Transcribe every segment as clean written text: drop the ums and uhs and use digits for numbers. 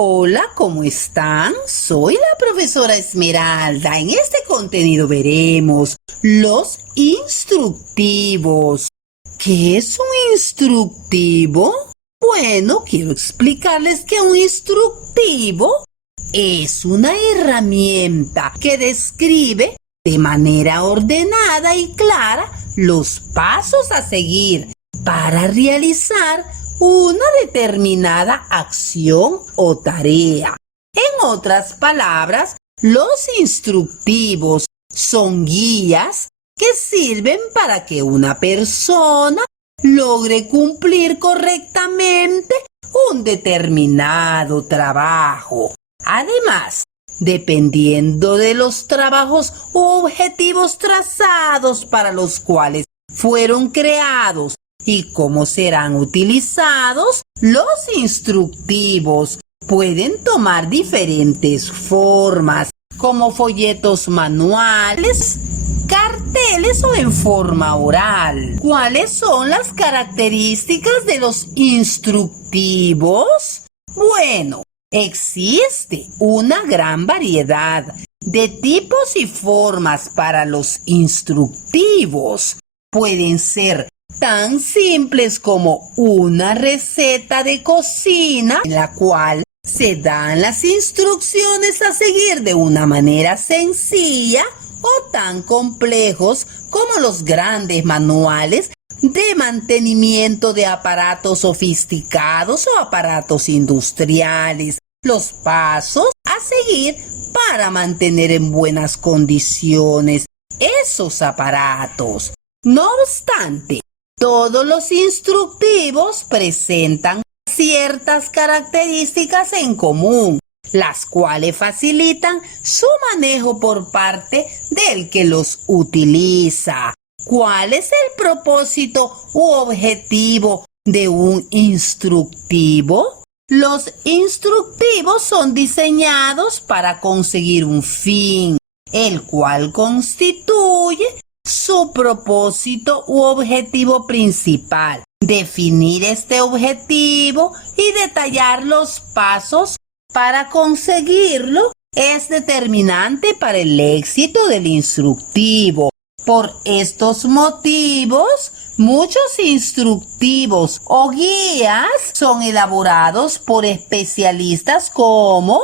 Hola, ¿cómo están? Soy la profesora Esmeralda. En este contenido veremos los instructivos. ¿Qué es un instructivo? Bueno, quiero explicarles que un instructivo es una herramienta que describe de manera ordenada y clara los pasos a seguir para realizar una determinada acción o tarea. En otras palabras, los instructivos son guías que sirven para que una persona logre cumplir correctamente un determinado trabajo. Además, dependiendo de los trabajos u objetivos trazados para los cuales fueron creados y cómo serán utilizados, los instructivos pueden tomar diferentes formas, como folletos manuales, carteles o en forma oral. ¿Cuáles son las características de los instructivos? Bueno, existe una gran variedad de tipos y formas para los instructivos. Pueden ser tan simples como una receta de cocina en la cual se dan las instrucciones a seguir de una manera sencilla, o tan complejos como los grandes manuales de mantenimiento de aparatos sofisticados o aparatos industriales. Los pasos a seguir para mantener en buenas condiciones esos aparatos. No obstante, todos los instructivos presentan ciertas características en común, las cuales facilitan su manejo por parte del que los utiliza. ¿Cuál es el propósito u objetivo de un instructivo? Los instructivos son diseñados para conseguir un fin, el cual constituye su propósito u objetivo principal. Definir este objetivo y detallar los pasos para conseguirlo es determinante para el éxito del instructivo. Por estos motivos, muchos instructivos o guías son elaborados por especialistas como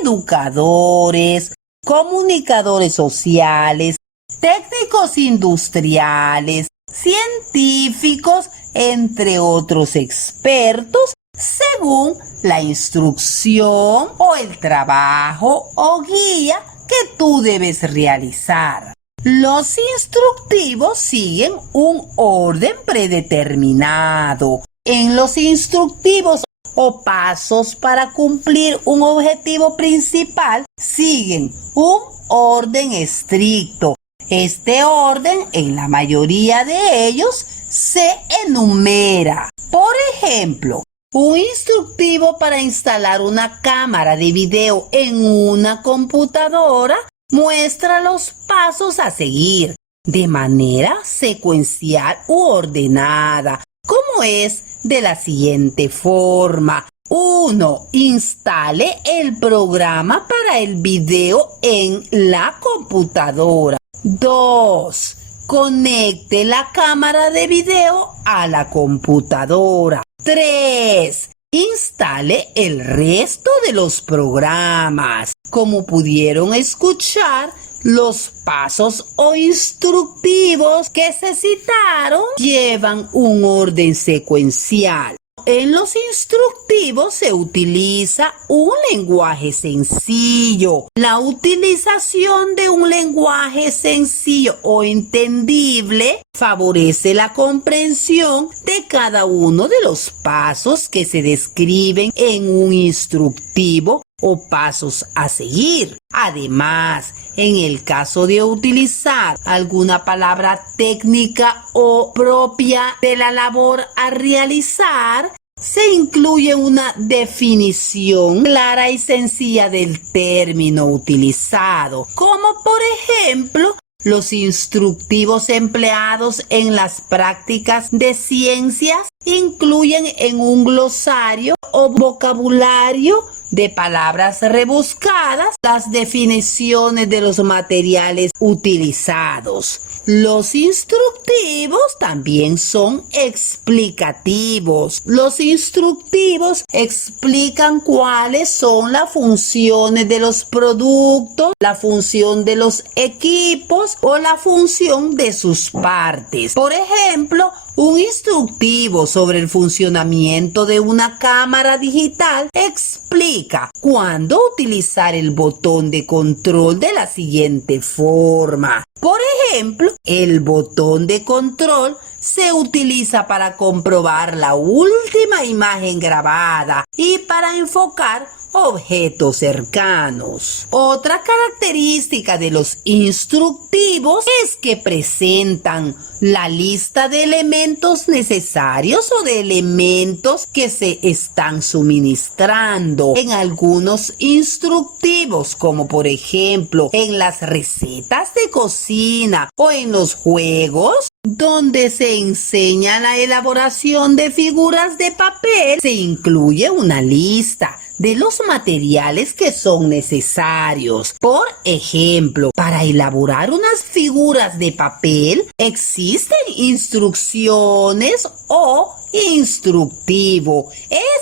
educadores, comunicadores sociales, técnicos industriales, científicos, entre otros expertos, según la instrucción o el trabajo o guía que tú debes realizar. Los instructivos siguen un orden predeterminado. En los instructivos o pasos para cumplir un objetivo principal siguen un orden estricto. Este orden, en la mayoría de ellos, se enumera. Por ejemplo, un instructivo para instalar una cámara de video en una computadora muestra los pasos a seguir de manera secuencial u ordenada, como es de la siguiente forma. 1. Instale el programa para el video en la computadora. 2. Conecte la cámara de video a la computadora. 3. Instale el resto de los programas. Como pudieron escuchar, los pasos o instructivos que se citaron llevan un orden secuencial. En los instructivos se utiliza un lenguaje sencillo. La utilización de un lenguaje sencillo o entendible favorece la comprensión de cada uno de los pasos que se describen en un instructivo o pasos a seguir. Además, en el caso de utilizar alguna palabra técnica o propia de la labor a realizar, se incluye una definición clara y sencilla del término utilizado, como por ejemplo los instructivos empleados en las prácticas de ciencias incluyen en un glosario o vocabulario de palabras rebuscadas las definiciones de los materiales utilizados. Los instructivos también son explicativos. Los instructivos explican cuáles son las funciones de los productos, la función de los equipos o la función de sus partes. Por ejemplo, un instructivo sobre el funcionamiento de una cámara digital explica cuándo utilizar el botón de control de la siguiente forma. Por ejemplo, el botón de control se utiliza para comprobar la última imagen grabada y para enfocar objetos cercanos. Otra característica de los instructivos es que presentan la lista de elementos necesarios o de elementos que se están suministrando. En algunos instructivos, como por ejemplo en las recetas de cocina o en los juegos, donde se enseña la elaboración de figuras de papel, se incluye una lista de los materiales que son necesarios. Por ejemplo, para elaborar unas figuras de papel existen instrucciones o instructivo.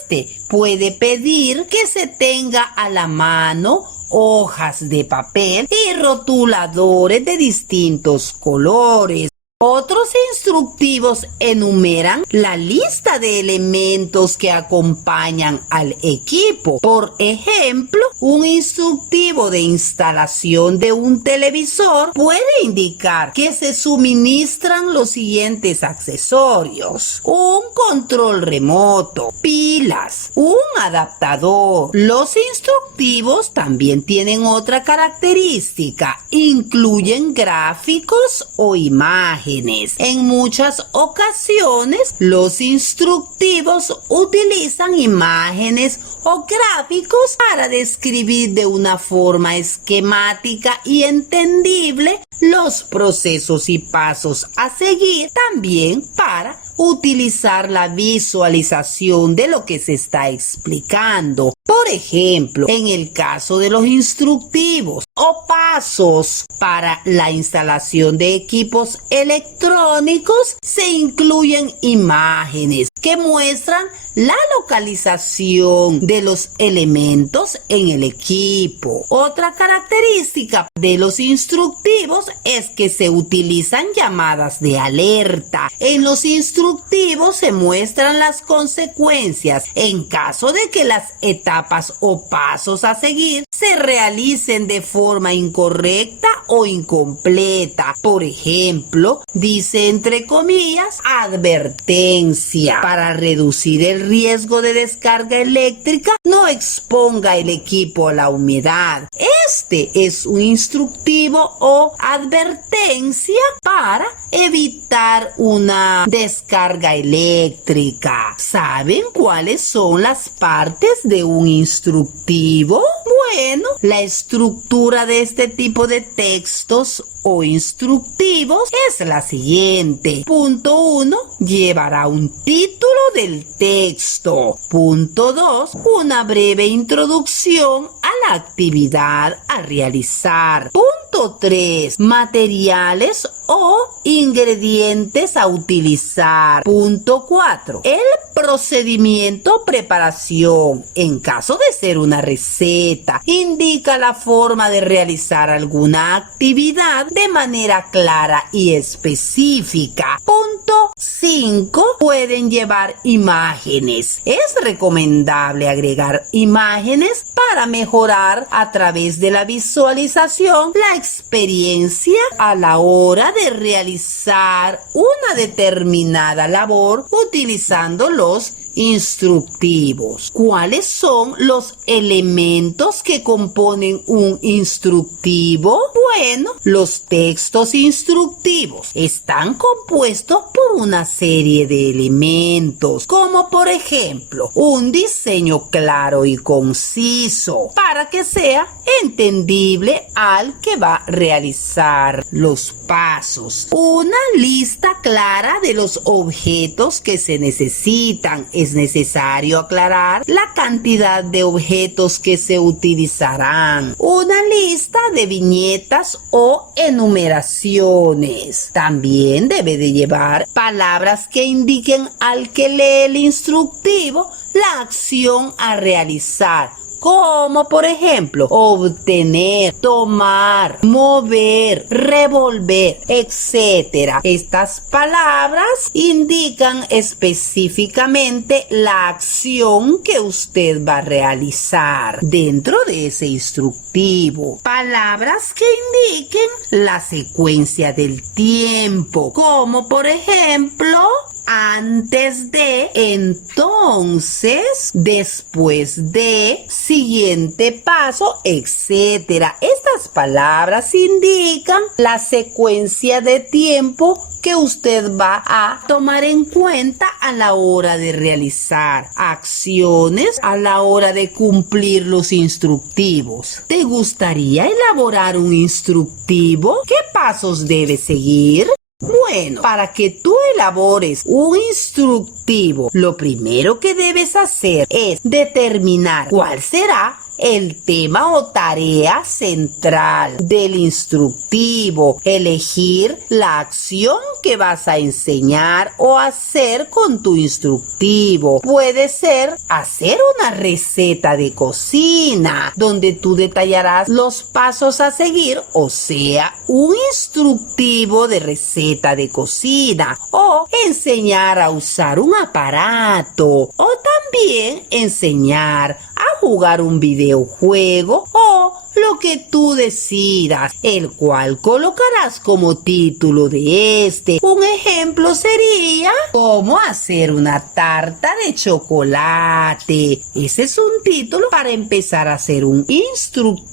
Este puede pedir que se tenga a la mano hojas de papel y rotuladores de distintos colores. Otros instructivos enumeran la lista de elementos que acompañan al equipo. Por ejemplo, un instructivo de instalación de un televisor puede indicar que se suministran los siguientes accesorios: un control remoto, pilas, un adaptador. Los instructivos también tienen otra característica: incluyen gráficos o imágenes. En muchas ocasiones, los instructivos utilizan imágenes o gráficos para describir de una forma esquemática y entendible los procesos y pasos a seguir, también para utilizar la visualización de lo que se está explicando. Por ejemplo, en el caso de los instructivos o pasos para la instalación de equipos electrónicos, se incluyen imágenes que muestran la localización de los elementos en el equipo. Otra característica de los instructivos es que se utilizan llamadas de alerta. En los instructivos se muestran las consecuencias en caso de que las etapas o pasos a seguir se realicen de forma incorrecta o incompleta. Por ejemplo, dice entre comillas, advertencia. Para reducir el riesgo de descarga eléctrica, no exponga el equipo a la humedad. Este es un instructivo o advertencia para evitar una descarga eléctrica. ¿Saben cuáles son las partes de un instructivo? Bueno, la estructura de este tipo de textos o instructivos es la siguiente. Punto 1. Llevará un título del texto. Punto 2. Una breve introducción a la actividad a realizar. Punto 3. Materiales o ingredientes a utilizar. Punto 4. El procedimiento o preparación. En caso de ser una receta, indica la forma de realizar alguna actividad de manera clara y específica. Punto 5. Pueden llevar imágenes. Es recomendable agregar imágenes para mejorar a través de la visualización la experiencia a la hora de realizar una determinada labor utilizando los instructivos. ¿Cuáles son los elementos que componen un instructivo? Bueno, los textos instructivos están compuestos por una serie de elementos, como por ejemplo, un diseño claro y conciso para que sea entendible al que va a realizar los pasos, una lista clara de los objetos que se necesitan, es necesario aclarar la cantidad de objetos que se utilizarán, una lista de viñetas o enumeraciones. También debe de llevar palabras que indiquen al que lee el instructivo la acción a realizar, como por ejemplo obtener, tomar, mover, revolver, etc. Estas palabras indican específicamente la acción que usted va a realizar dentro de ese instructivo. Palabras que indiquen la secuencia del tiempo, como por ejemplo antes de, entonces, después de, siguiente paso, etc. Estas palabras indican la secuencia de tiempo que usted va a tomar en cuenta a la hora de realizar acciones, a la hora de cumplir los instructivos. ¿Te gustaría elaborar un instructivo? ¿Qué pasos debes seguir? Bueno, para que tú elabores un instructivo, lo primero que debes hacer es determinar cuál será el tema o tarea central del instructivo, elegir la acción que vas a enseñar o hacer con tu instructivo. Puede ser hacer una receta de cocina, donde tú detallarás los pasos a seguir, o sea, un instructivo de receta de cocina, o enseñar a usar un aparato, o también enseñar a jugar un videojuego o lo que tú decidas, el cual colocarás como título de este. Un ejemplo sería cómo hacer una tarta de chocolate. Ese es un título para empezar a hacer un instructivo.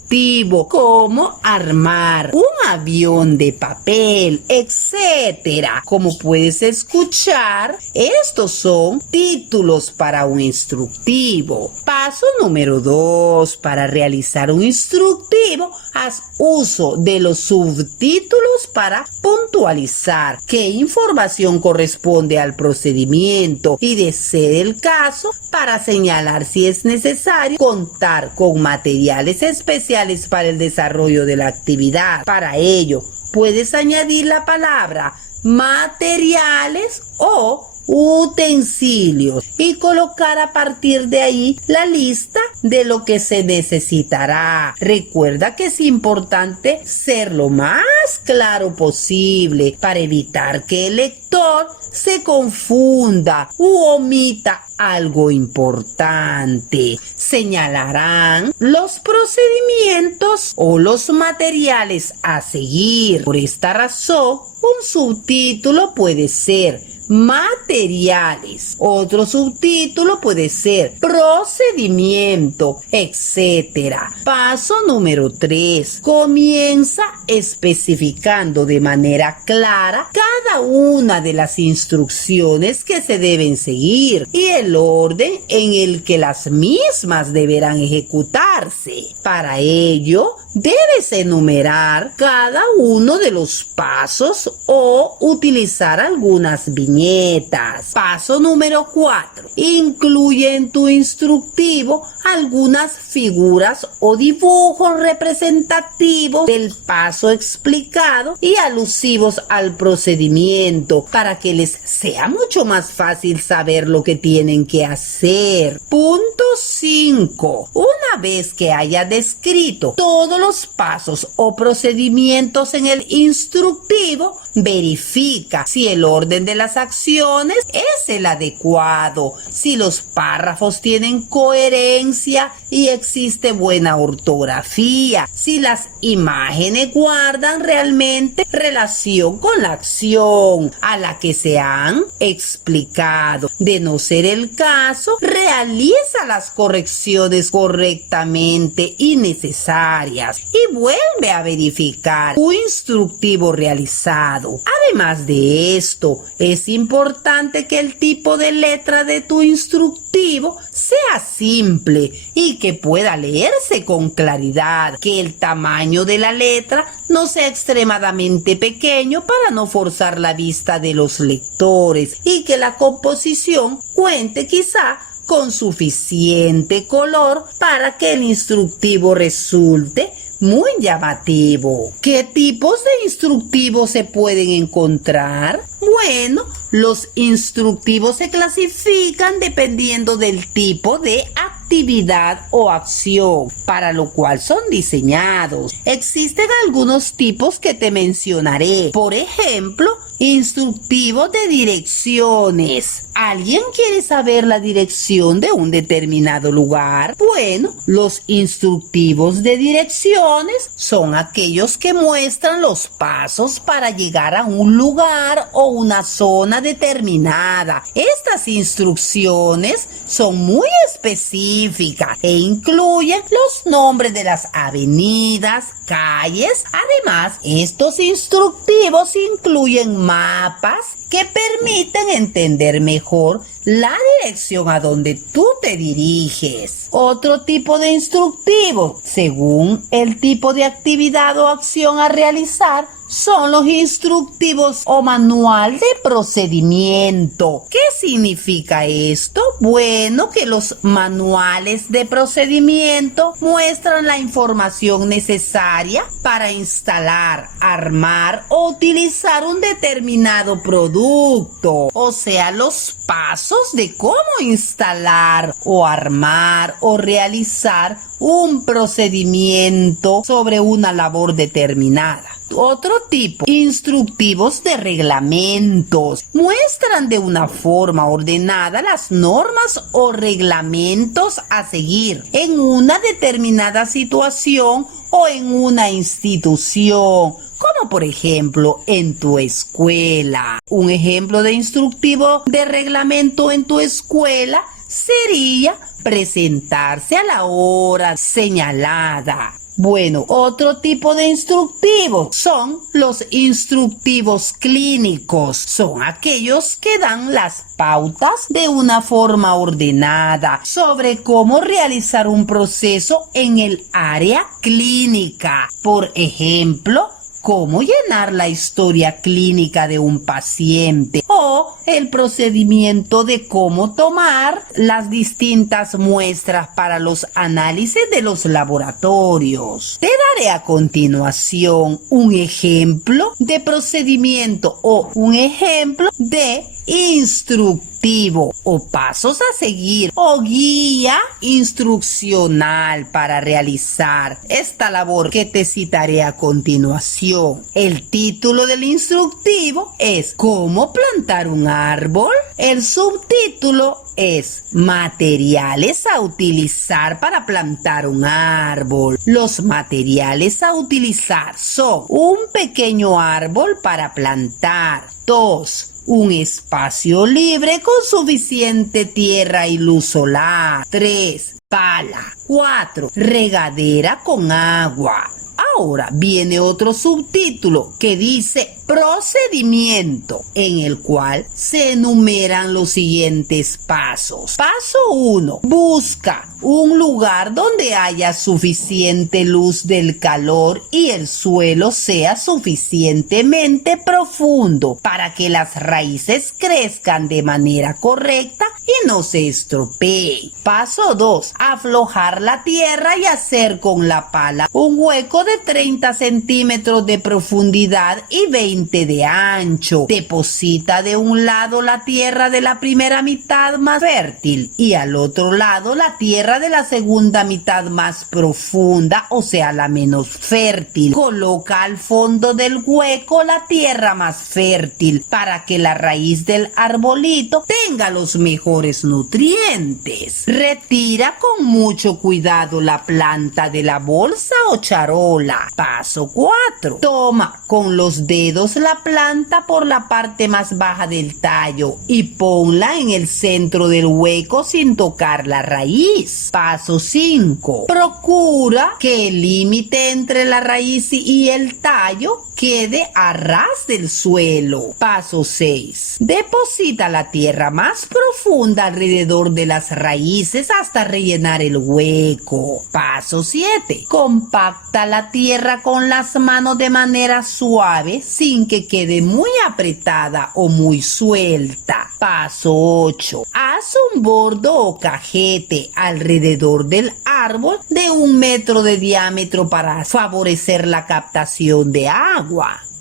Cómo armar un avión de papel, etcétera. Como puedes escuchar, estos son títulos para un instructivo. Paso número 2. Para realizar un instructivo, haz uso de los subtítulos para puntualizar qué información corresponde al procedimiento y, de ser el caso, para señalar si es necesario contar con materiales especiales para el desarrollo de la actividad. Para ello, puedes añadir la palabra materiales o utensilios y colocar a partir de ahí la lista de lo que se necesitará. Recuerda que es importante ser lo más claro posible para evitar que el lector se confunda u omita algo importante. Señalarán los procedimientos o los materiales a seguir. Por esta razón, un subtítulo puede ser materiales, otro subtítulo puede ser procedimiento, etcétera. Paso número 3. Comienza especificando de manera clara cada una de las instrucciones que se deben seguir y el orden en el que las mismas deberán ejecutarse. Para ello, debes enumerar cada uno de los pasos o utilizar algunas viñetas. Paso número 4. Incluye en tu instructivo algunas figuras o dibujos representativos del paso explicado y alusivos al procedimiento para que les sea mucho más fácil saber lo que tienen que hacer. Punto 5. Una vez que haya descrito todos los pasos o procedimientos en el instructivo, verifica si el orden de las acciones es el adecuado, si los párrafos tienen coherencia y existe buena ortografía, si las imágenes guardan realmente relación con la acción a la que se han explicado. De no ser el caso, realiza las correcciones correctamente totalmente innecesarias y vuelve a verificar tu instructivo realizado. Además de esto, es importante que el tipo de letra de tu instructivo sea simple y que pueda leerse con claridad, que el tamaño de la letra no sea extremadamente pequeño para no forzar la vista de los lectores y que la composición cuente quizá con suficiente color para que el instructivo resulte muy llamativo. ¿Qué tipos de instructivos se pueden encontrar? Bueno, los instructivos se clasifican dependiendo del tipo de actividad o acción para lo cual son diseñados. Existen algunos tipos que te mencionaré. Por ejemplo, instructivos de direcciones. ¿Alguien quiere saber la dirección de un determinado lugar? Bueno, los instructivos de direcciones son aquellos que muestran los pasos para llegar a un lugar o una zona determinada. Estas instrucciones son muy específicas e incluyen los nombres de las avenidas, calles. Además, estos instructivos incluyen mapas que permiten entender mejor la dirección a donde tú te diriges. Otro tipo de instructivo, según el tipo de actividad o acción a realizar, son los instructivos o manual de procedimiento. ¿Qué significa esto? Bueno, que los manuales de procedimiento muestran la información necesaria para instalar, armar o utilizar un determinado producto. O sea, los pasos de cómo instalar o armar o realizar un procedimiento sobre una labor determinada. Otro tipo, instructivos de reglamentos, muestran de una forma ordenada las normas o reglamentos a seguir en una determinada situación o en una institución, como por ejemplo en tu escuela. Un ejemplo de instructivo de reglamento en tu escuela sería presentarse a la hora señalada. Bueno, otro tipo de instructivos son los instructivos clínicos. Son aquellos que dan las pautas de una forma ordenada sobre cómo realizar un proceso en el área clínica. Por ejemplo, cómo llenar la historia clínica de un paciente o el procedimiento de cómo tomar las distintas muestras para los análisis de los laboratorios. Te daré a continuación un ejemplo de procedimiento o un ejemplo de instructivo o pasos a seguir o guía instruccional para realizar esta labor que te citaré a continuación. El título del instructivo es ¿Cómo plantar un árbol? El subtítulo es materiales a utilizar para plantar un árbol. Los materiales a utilizar son un pequeño árbol para plantar. 2. Un espacio libre con suficiente tierra y luz solar. 3. Pala. 4. Regadera con agua. Ahora viene otro subtítulo que dice procedimiento, en el cual se enumeran los siguientes pasos. Paso 1. Busca un lugar donde haya suficiente luz del calor y el suelo sea suficientemente profundo para que las raíces crezcan de manera correcta y no se estropeen. Paso 2. Aflojar la tierra y hacer con la pala un hueco de 30 centímetros de profundidad y 20 de ancho. Deposita de un lado la tierra de la primera mitad más fértil y al otro lado la tierra de la segunda mitad más profunda, o sea, la menos fértil. Coloca al fondo del hueco la tierra más fértil para que la raíz del arbolito tenga los mejores nutrientes. Retira con mucho cuidado la planta de la bolsa o charola. Paso 4. Toma con los dedos Saquemos la planta por la parte más baja del tallo y ponla en el centro del hueco sin tocar la raíz. Paso 5. Procura que el límite entre la raíz y el tallo quede a ras del suelo. Paso 6. Deposita la tierra más profunda alrededor de las raíces hasta rellenar el hueco. Paso 7. Compacta la tierra con las manos de manera suave sin que quede muy apretada o muy suelta. Paso 8. Haz un bordo o cajete alrededor del árbol de 1 metro de diámetro para favorecer la captación de agua.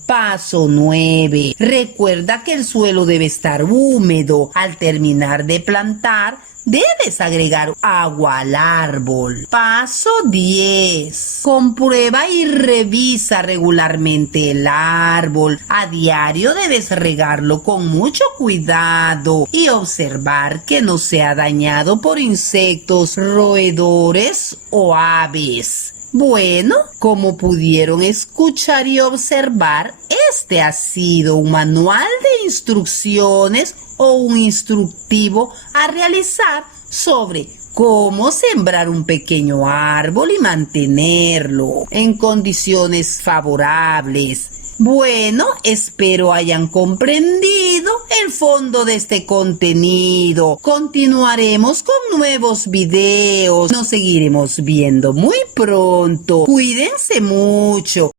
Paso 9. Recuerda que el suelo debe estar húmedo. Al terminar de plantar, debes agregar agua al árbol. Paso 10. Comprueba y revisa regularmente el árbol. A diario debes regarlo con mucho cuidado y observar que no sea dañado por insectos, roedores o aves. Bueno, como pudieron escuchar y observar, este ha sido un manual de instrucciones o un instructivo a realizar sobre cómo sembrar un pequeño árbol y mantenerlo en condiciones favorables. Bueno, espero hayan comprendido el fondo de este contenido. Continuaremos con nuevos videos. Nos seguiremos viendo muy pronto. Cuídense mucho.